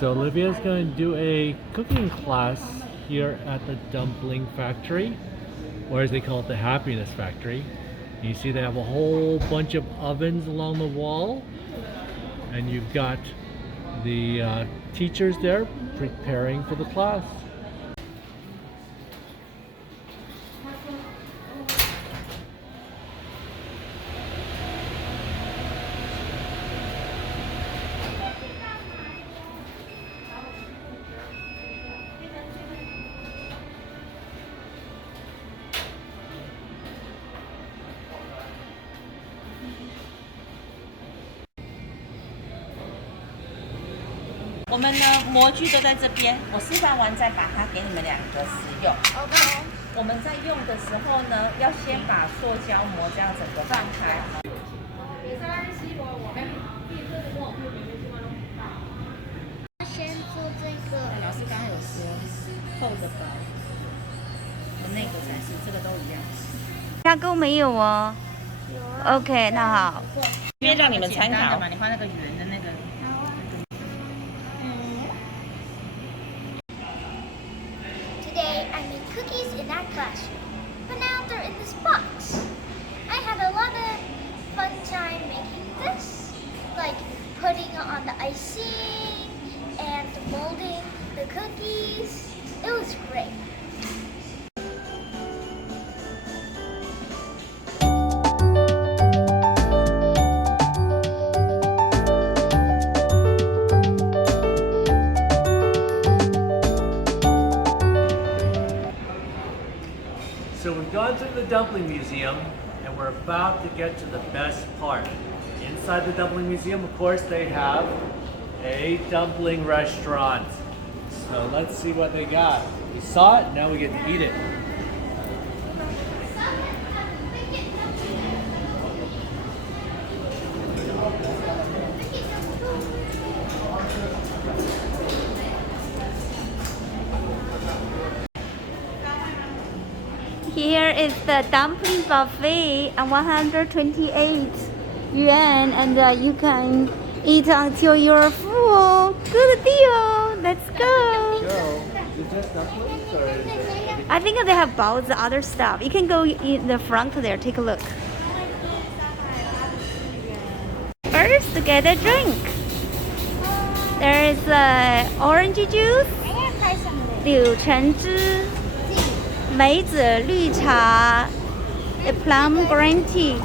So Olivia's going to do a cooking class here at the Dumpling Factory, or as they call it, the Happiness Factory. You see they have a whole bunch of ovens along the wall, and you've got the teachers there preparing for the class.我们呢，模具都在这边，我示范完再把它给你们两个使用。OK。我们在用的时候呢，要先把塑胶膜这样整个放开。先做这个。老师刚刚有说厚的薄，那个才是，这个都一样。加钩没有哦。有啊。OK， 那好。因为让你们参考嘛，你画那个圆的那个。Today I made cookies in that classroom, but now they're in this box. I had a lot of fun time making this, like putting on the icing and molding the cookies. It was great. So we've gone through the Dumpling Museum, and we're about to get to the best part. Inside the Dumpling Museum, of course, they have a dumpling restaurant. So let's see what they got. We saw it, now we get to eat it. Here is the dumpling buffet at 128 yuan, and you can eat until you're full. Good deal. Let's go. Is it just dumplings or is it? I think they have bowls, other stuff. You can go in the front there. Take a look. First, get a drink. There is orange juice, 柳橙汁。梅子绿茶 a plum green tea.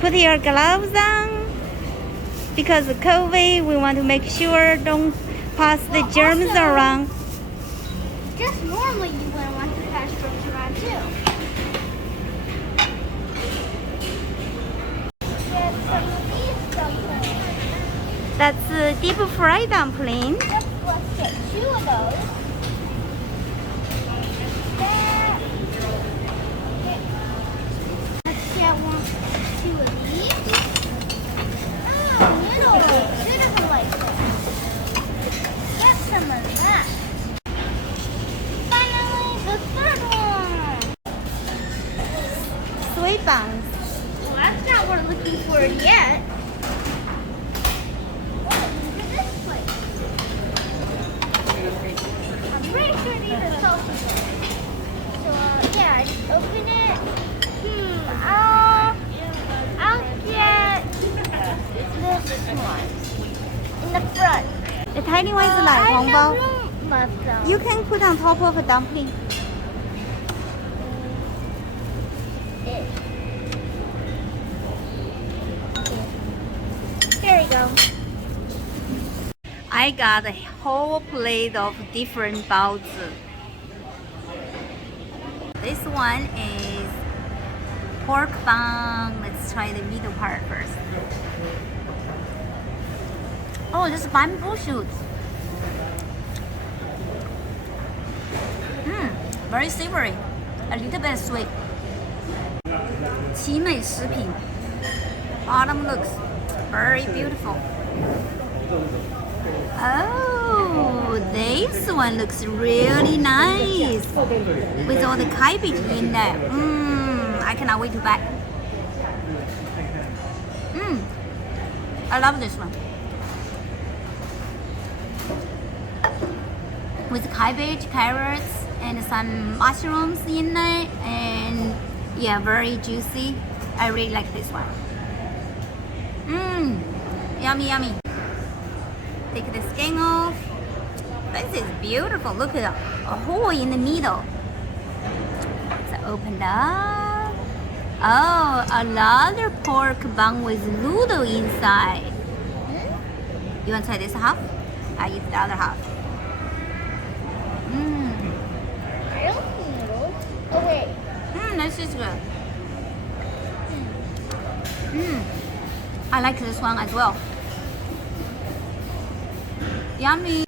Put your gloves on because of COVID. We want to make sure don't pass the germs around. Just normally you wouldn't want to pass germs around too. Get some of these dumplings. That's deep fried dumpling. Yep, let's get 2 of those. Let's get 2 of these. Oh, noodles. Who doesn't like that? Get some of that. Finally, the third one. Sweet buns. Well, that's not what we're looking for yet. Oh, look at this place. I'm pretty sure these are sausages. So, yeah, just open it. I'll get this one in the front. The tiny one is like I have Hongbao. room left though. You can put on top of a dumpling. Here we go. I got a whole plate of different baozi. This one is pork bun. Let's try the middle part first. Oh, this bamboo shoots. Very savory. A little bit sweet. CHIMEI食品. Bottom looks very beautiful. Oh, this one looks really nice with all the cabbage in there. I cannot wait to buy. I love this one. with cabbage, carrots, and some mushrooms in it, and yeah, very juicy. I really like this one. Yummy, yummy. Take the skin off. This is beautiful. Look at a hole in the middle. So open it up. Oh, another pork bun with noodle inside. You want to try this half? I eat the other half. I don't know. Oh wait. This is good. I like this one as well. Yummy.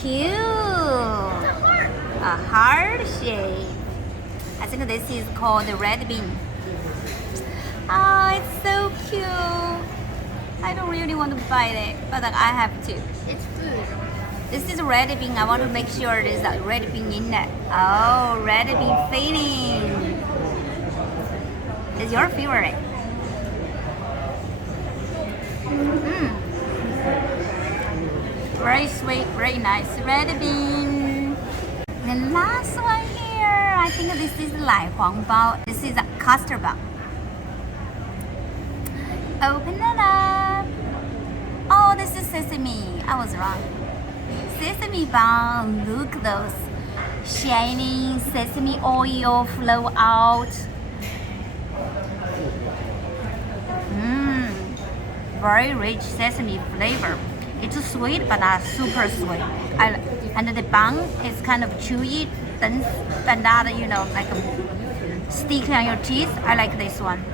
Cute. A heart shape. I think this is called the red bean. Oh, it's so cute. I don't really want to buy it, but I have to. It's food. This is red bean. I want to make sure there's a red bean in it. Oh, red bean filling. It's your favorite. Very sweet, very nice. Red bean. The last one here, I think this is lai huang bao. This is a custard bun. Open it up. Oh, this is sesame. I was wrong. Sesame bun. Look those shining sesame oil flow out. Very rich sesame flavor. It's sweet but not super sweet. And the bun is kind of chewy, dense, but not like sticky on your teeth. I like this one.